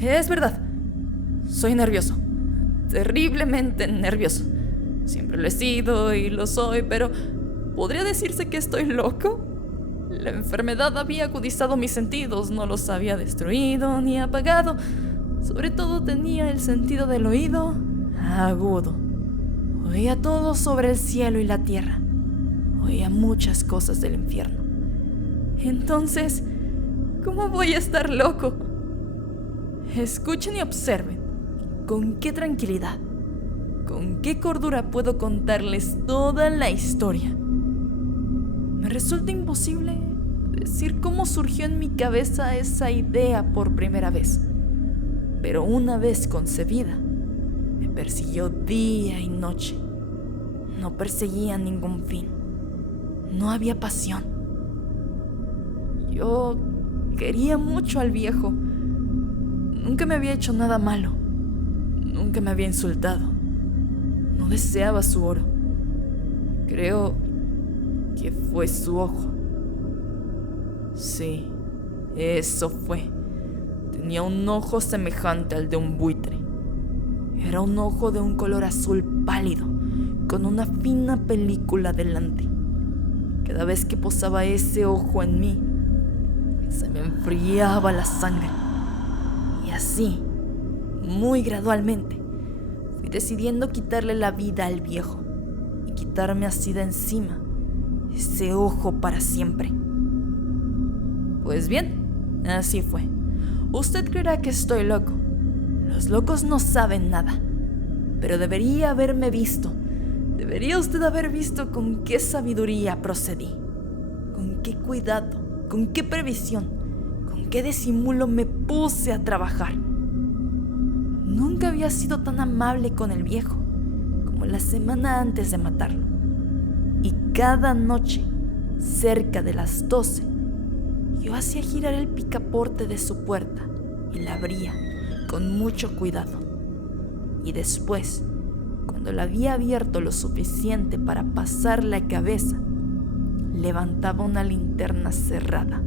Es verdad. Soy nervioso. Terriblemente nervioso. Siempre lo he sido y lo soy, pero ¿podría decirse que estoy loco? La enfermedad había agudizado mis sentidos, no los había destruido ni apagado. Sobre todo tenía el sentido del oído agudo. Oía todo sobre el cielo y la tierra. Oía muchas cosas del infierno. Entonces, ¿cómo voy a estar loco? Escuchen y observen con qué tranquilidad, con qué cordura puedo contarles toda la historia. Me resulta imposible decir cómo surgió en mi cabeza esa idea por primera vez, pero una vez concebida, me persiguió día y noche. No perseguía ningún fin. No había pasión. Yo quería mucho al viejo. Nunca me había hecho nada malo. Nunca me había insultado. No deseaba su oro. Creo que fue su ojo. Sí, eso fue. Tenía un ojo semejante al de un buitre. Era un ojo de un color azul pálido, con una fina película delante. Cada vez que posaba ese ojo en mí, se me enfriaba la sangre. Y así, muy gradualmente, fui decidiendo quitarle la vida al viejo y quitarme así de encima ese ojo para siempre. Pues bien, así fue. Usted creerá que estoy loco. Los locos no saben nada, pero debería haberme visto. Debería usted haber visto con qué sabiduría procedí, con qué cuidado, con qué previsión, con qué disimulo me puse a trabajar. Nunca había sido tan amable con el viejo como la semana antes de matarlo. Y cada noche, cerca de las 12, yo hacía girar el picaporte de su puerta y la abría con mucho cuidado. Y después, cuando la había abierto lo suficiente para pasar la cabeza, levantaba una linterna cerrada,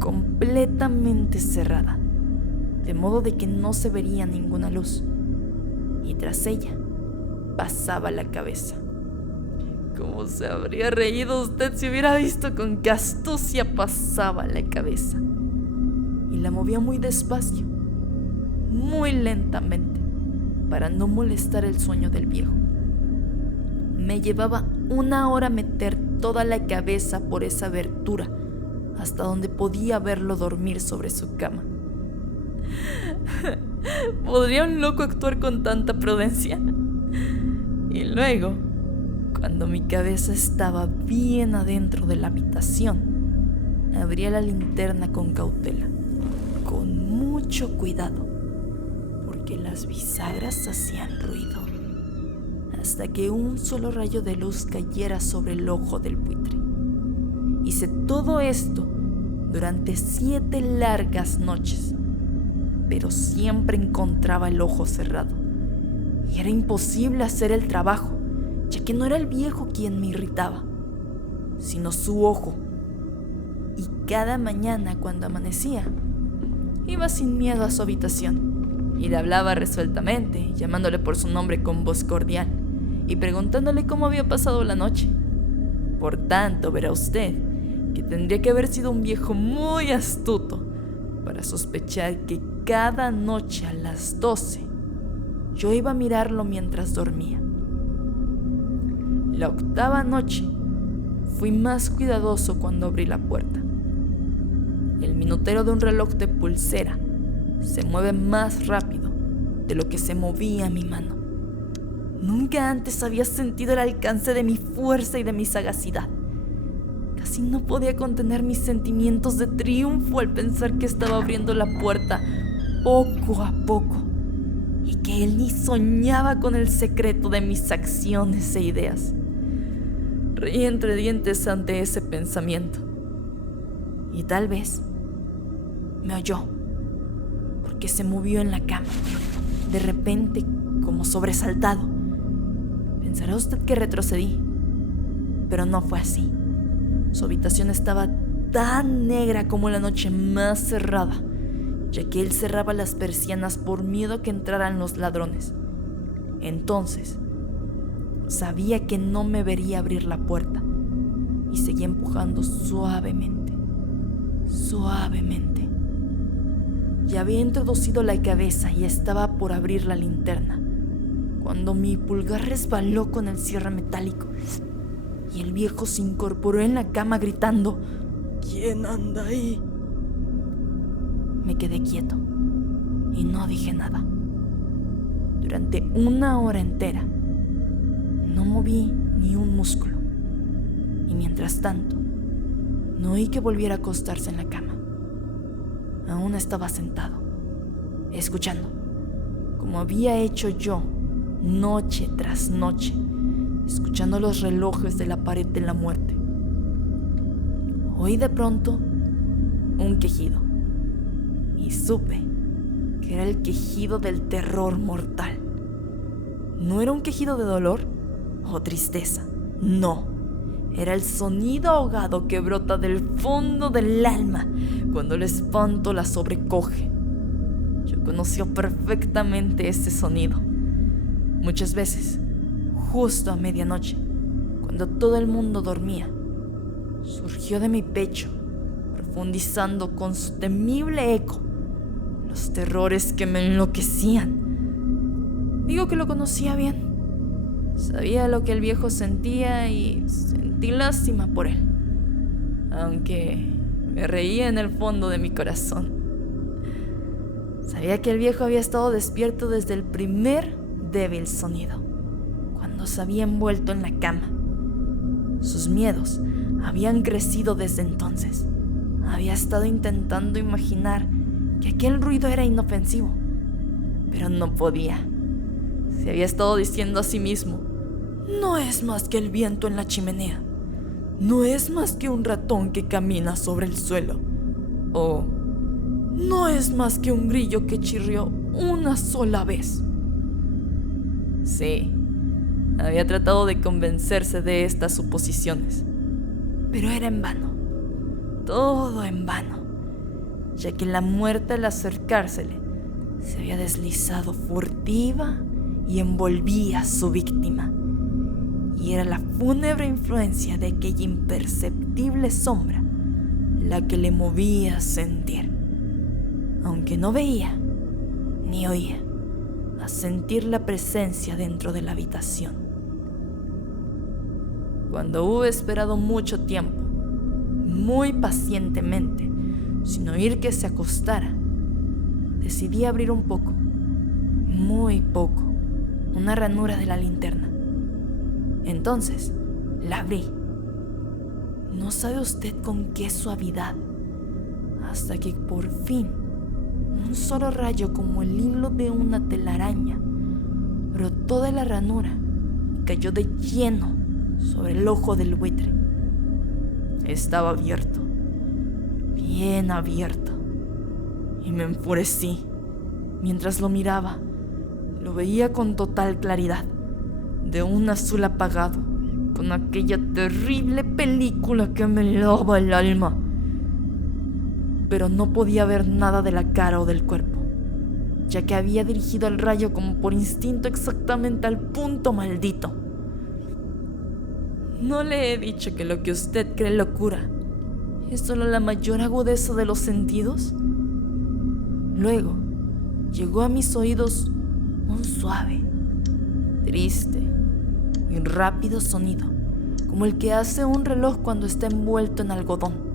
completamente cerrada, de modo de que no se vería ninguna luz, y tras ella pasaba la cabeza. ¿Cómo se habría reído usted si hubiera visto con qué astucia pasaba la cabeza? Y la movía muy despacio, muy lentamente, para no molestar el sueño del viejo. Me llevaba 1 hora meter toda la cabeza por esa abertura hasta donde podía verlo dormir sobre su cama. ¿Podría un loco actuar con tanta prudencia? Y luego, cuando mi cabeza estaba bien adentro de la habitación, abría la linterna con cautela, con mucho cuidado, porque las bisagras hacían ruido, hasta que un solo rayo de luz cayera sobre el ojo del buitre. Hice todo esto durante 7 largas noches, pero siempre encontraba el ojo cerrado, y era imposible hacer el trabajo, ya que no era el viejo quien me irritaba, sino su ojo. Y cada mañana cuando amanecía, iba sin miedo a su habitación y le hablaba resueltamente, llamándole por su nombre con voz cordial y preguntándole cómo había pasado la noche. Por tanto, verá usted que tendría que haber sido un viejo muy astuto para sospechar que cada noche a las 12 yo iba a mirarlo mientras dormía. La 8ª noche fui más cuidadoso cuando abrí la puerta. El minutero de un reloj de pulsera se mueve más rápido de lo que se movía mi mano. Nunca antes había sentido el alcance de mi fuerza y de mi sagacidad. Casi no podía contener mis sentimientos de triunfo al pensar que estaba abriendo la puerta poco a poco y que él ni soñaba con el secreto de mis acciones e ideas. Reí entre dientes ante ese pensamiento. Y tal vez me oyó, porque se movió en la cama, de repente, como sobresaltado. Pensará usted que retrocedí, pero no fue así. Su habitación estaba tan negra como la noche más cerrada, ya que él cerraba las persianas por miedo a que entraran los ladrones. Entonces, sabía que no me vería abrir la puerta y seguía empujando suavemente. Ya había introducido la cabeza y estaba por abrir la linterna, cuando mi pulgar resbaló con el cierre metálico y el viejo se incorporó en la cama gritando: ¿Quién anda ahí? Me quedé quieto y no dije nada. Durante 1 hora entera no moví ni un músculo, y mientras tanto no oí que volviera a acostarse en la cama. Aún estaba sentado, escuchando, como había hecho yo noche tras noche, escuchando los relojes de la pared de la muerte. Oí de pronto un quejido y supe que era el quejido del terror mortal. No era un quejido de dolor o tristeza, no. Era el sonido ahogado que brota del fondo del alma cuando el espanto la sobrecoge. Yo conocía perfectamente ese sonido. Muchas veces, justo a medianoche, cuando todo el mundo dormía, surgió de mi pecho, profundizando con su temible eco los terrores que me enloquecían. Digo que lo conocía bien. Sabía lo que el viejo sentía y sentí lástima por él, aunque me reía en el fondo de mi corazón. Sabía que el viejo había estado despierto desde el primer débil sonido, cuando se había envuelto en la cama. Sus miedos habían crecido desde entonces. Había estado intentando imaginar que aquel ruido era inofensivo, pero no podía. Se había estado diciendo a sí mismo: no es más que el viento en la chimenea, no es más que un ratón que camina sobre el suelo, o no es más que un grillo que chirrió una sola vez. Sí, había tratado de convencerse de estas suposiciones, pero era en vano, todo en vano, ya que la muerte al acercársele se había deslizado furtiva y envolvía a su víctima, y era la fúnebre influencia de aquella imperceptible sombra la que le movía a sentir, aunque no veía ni oía, a sentir la presencia dentro de la habitación. Cuando hube esperado mucho tiempo, muy pacientemente, sin oír que se acostara, decidí abrir un poco, muy poco, una ranura de la linterna. Entonces la abrí. No sabe usted con qué suavidad, hasta que por fin un solo rayo, como el hilo de una telaraña, brotó de la ranura y cayó de lleno sobre el ojo del buitre. Estaba abierto, bien abierto, y me enfurecí. Mientras lo miraba, lo veía con total claridad, de un azul apagado, con aquella terrible película que me lava el alma. Pero no podía ver nada de la cara o del cuerpo, ya que había dirigido el rayo como por instinto exactamente al punto maldito. ¿No le he dicho que lo que usted cree locura es solo la mayor agudeza de los sentidos? Luego llegó a mis oídos un suave, triste y rápido sonido, como el que hace un reloj cuando está envuelto en algodón.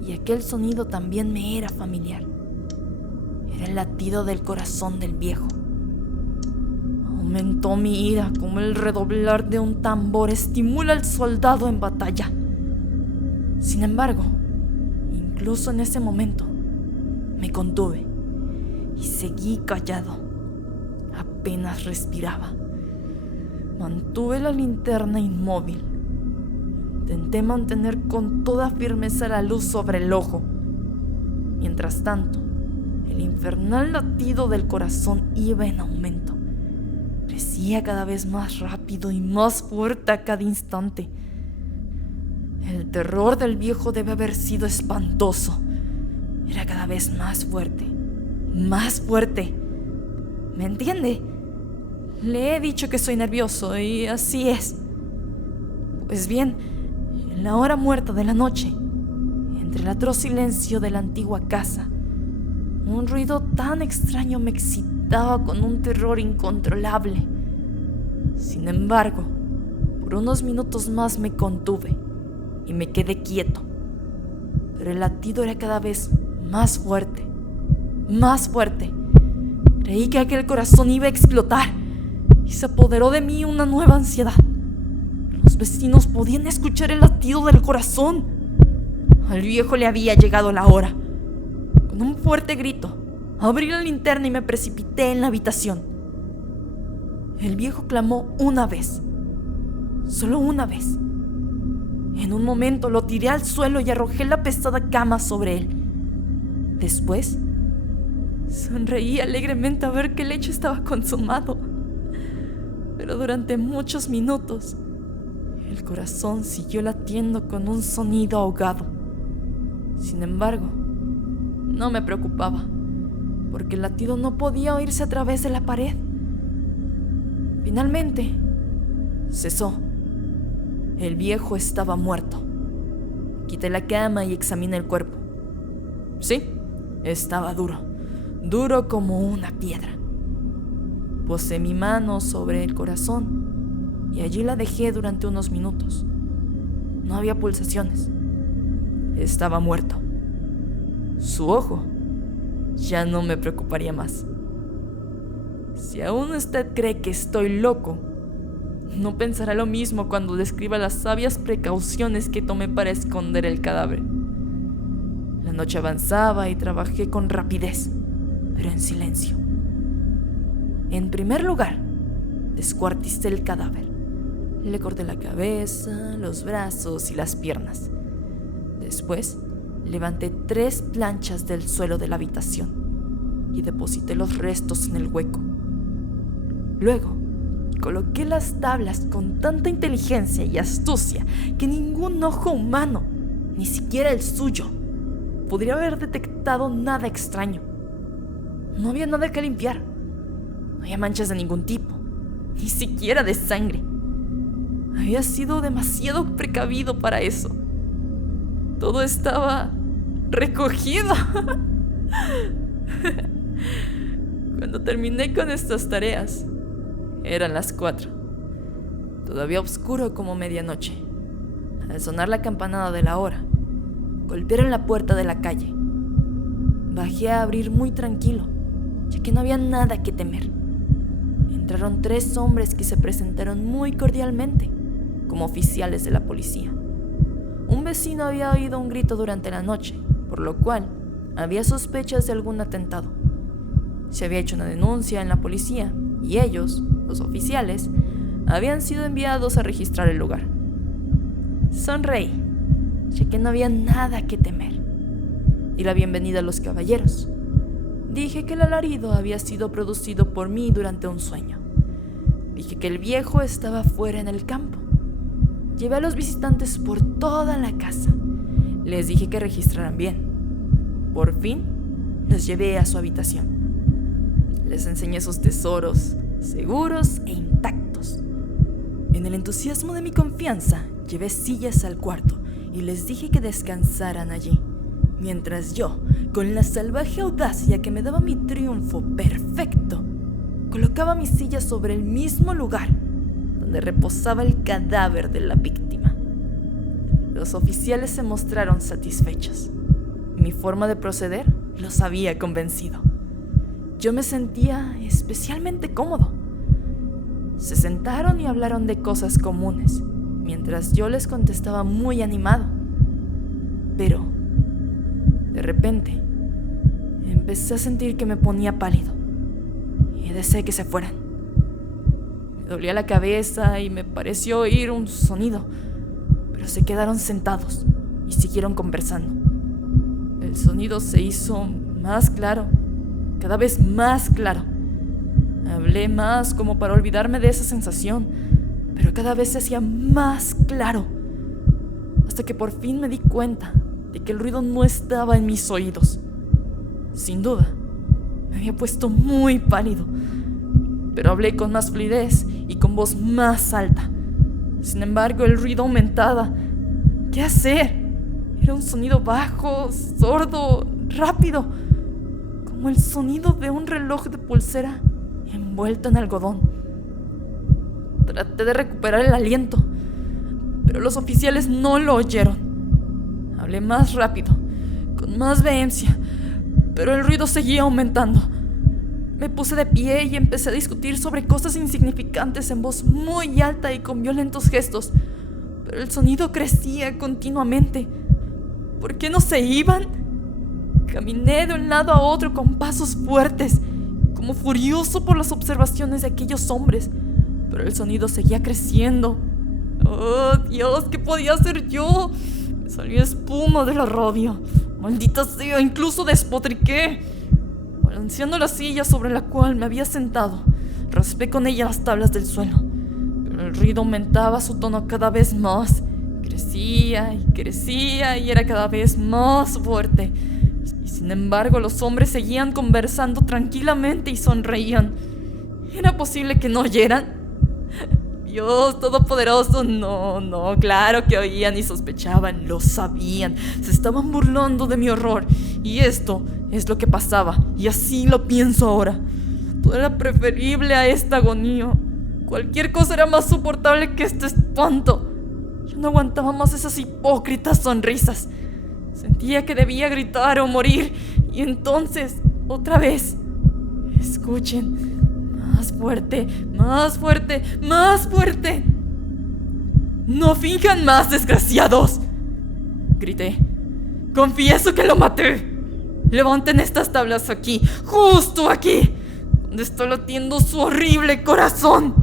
Y aquel sonido también me era familiar. Era el latido del corazón del viejo. Aumentó mi ira como el redoblar de un tambor estimula al soldado en batalla. Sin embargo, incluso en ese momento, me contuve y seguí callado. Apenas respiraba. Mantuve la linterna inmóvil. Intenté mantener con toda firmeza la luz sobre el ojo. Mientras tanto, el infernal latido del corazón iba en aumento. Crecía cada vez más rápido y más fuerte a cada instante. El terror del viejo debe haber sido espantoso. era cada vez más fuerte. Más fuerte. ¿Me entiende? Le he dicho que soy nervioso y así es. Pues bien, en la hora muerta de la noche, entre el atroz silencio de la antigua casa, un ruido tan extraño me excitaba con un terror incontrolable. Sin embargo, por unos minutos más me contuve y me quedé quieto. Pero el latido era cada vez más fuerte, más fuerte. Creí que aquel corazón iba a explotar y se apoderó de mí una nueva ansiedad. Los vecinos podían escuchar el latido del corazón. Al viejo le había llegado la hora. Con un fuerte grito, abrí la linterna y me precipité en la habitación. El viejo clamó una vez, solo una vez. En un momento lo tiré al suelo y arrojé la pesada cama sobre él. Después, sonreí alegremente a ver que el hecho estaba consumado. Pero durante muchos minutos, el corazón siguió latiendo con un sonido ahogado. Sin embargo, no me preocupaba, porque el latido no podía oírse a través de la pared. Finalmente, cesó. El viejo estaba muerto. Quité la cama y examiné el cuerpo. Sí, estaba duro como una piedra. Posé mi mano sobre el corazón y allí la dejé durante unos minutos. No había pulsaciones. Estaba muerto. Su ojo ya no me preocuparía más. Si aún usted cree que estoy loco, no pensará lo mismo cuando describa las sabias precauciones que tomé para esconder el cadáver. La noche avanzaba y trabajé con rapidez, pero en silencio. En primer lugar, descuarticé el cadáver. Le corté la cabeza, los brazos y las piernas. Después, levanté 3 planchas del suelo de la habitación y deposité los restos en el hueco. Luego, coloqué las tablas con tanta inteligencia y astucia que ningún ojo humano, ni siquiera el suyo, podría haber detectado nada extraño. No había nada que limpiar. No había manchas de ningún tipo, ni siquiera de sangre. Había sido demasiado precavido para eso. Todo estaba recogido. Cuando terminé con estas tareas, eran las 4. Todavía oscuro como medianoche. Al sonar la campanada de la hora, golpearon la puerta de la calle. Bajé a abrir muy tranquilo, ya que no había nada que temer. Entraron 3 hombres que se presentaron muy cordialmente, como oficiales de la policía. Un vecino había oído un grito durante la noche, por lo cual había sospechas de algún atentado. Se había hecho una denuncia en la policía y ellos, los oficiales, habían sido enviados a registrar el lugar. Sonreí, ya que no había nada que temer. Di la bienvenida a los caballeros. Dije que el alarido había sido producido por mí durante un sueño. Dije que el viejo estaba fuera en el campo. Llevé a los visitantes por toda la casa. Les dije que registraran bien. Por fin, los llevé a su habitación. Les enseñé sus tesoros, seguros e intactos. En el entusiasmo de mi confianza, llevé sillas al cuarto y les dije que descansaran allí, mientras yo, con la salvaje audacia que me daba mi triunfo perfecto, colocaba mi silla sobre el mismo lugar donde reposaba el cadáver de la víctima. Los oficiales se mostraron satisfechos. Mi forma de proceder los había convencido. Yo me sentía especialmente cómodo. Se sentaron y hablaron de cosas comunes, mientras yo les contestaba muy animado. Pero, de repente, empecé a sentir que me ponía pálido y deseé que se fueran. Me dolía la cabeza y me pareció oír un sonido, pero se quedaron sentados y siguieron conversando. El sonido se hizo más claro, cada vez más claro. Hablé más como para olvidarme de esa sensación, pero cada vez se hacía más claro, hasta que por fin me di cuenta de que el ruido no estaba en mis oídos, Sin duda, me había puesto muy pálido, pero hablé con más fluidez y con voz más alta. Sin embargo, el ruido aumentaba. ¿Qué hacer? Era un sonido bajo, sordo, rápido, como el sonido de un reloj de pulsera envuelto en algodón. Traté de recuperar el aliento, pero los oficiales no lo oyeron. Hablé más rápido, con más vehemencia, pero el ruido seguía aumentando. Me puse de pie y empecé a discutir sobre cosas insignificantes en voz muy alta y con violentos gestos, pero el sonido crecía continuamente. ¿Por qué no se iban? Caminé de un lado a otro con pasos fuertes, como furioso por las observaciones de aquellos hombres, pero el sonido seguía creciendo. ¡Oh, Dios! ¿Qué podía hacer yo? Me salió espuma de la rabia. ¡Maldita sea! Incluso despotriqué. Balanceando la silla sobre la cual me había sentado, raspé con ella las tablas del suelo, pero el ruido aumentaba su tono cada vez más. Crecía y era cada vez más fuerte. Y sin embargo, los hombres seguían conversando tranquilamente y sonreían. ¿Era posible que no oyeran? Dios todopoderoso, no, claro que oían y sospechaban, lo sabían, se estaban burlando de mi horror. Y esto es lo que pasaba, y así lo pienso ahora. Todo era preferible a esta agonía. Cualquier cosa era más soportable que este espanto. Yo no aguantaba más esas hipócritas sonrisas. Sentía que debía gritar o morir. Y entonces, otra vez, escuchen. Más fuerte, más fuerte, más fuerte. ¡No finjan más, desgraciados!, grité. ¡Confieso que lo maté! Levanten estas tablas aquí, justo aquí, donde está latiendo su horrible corazón.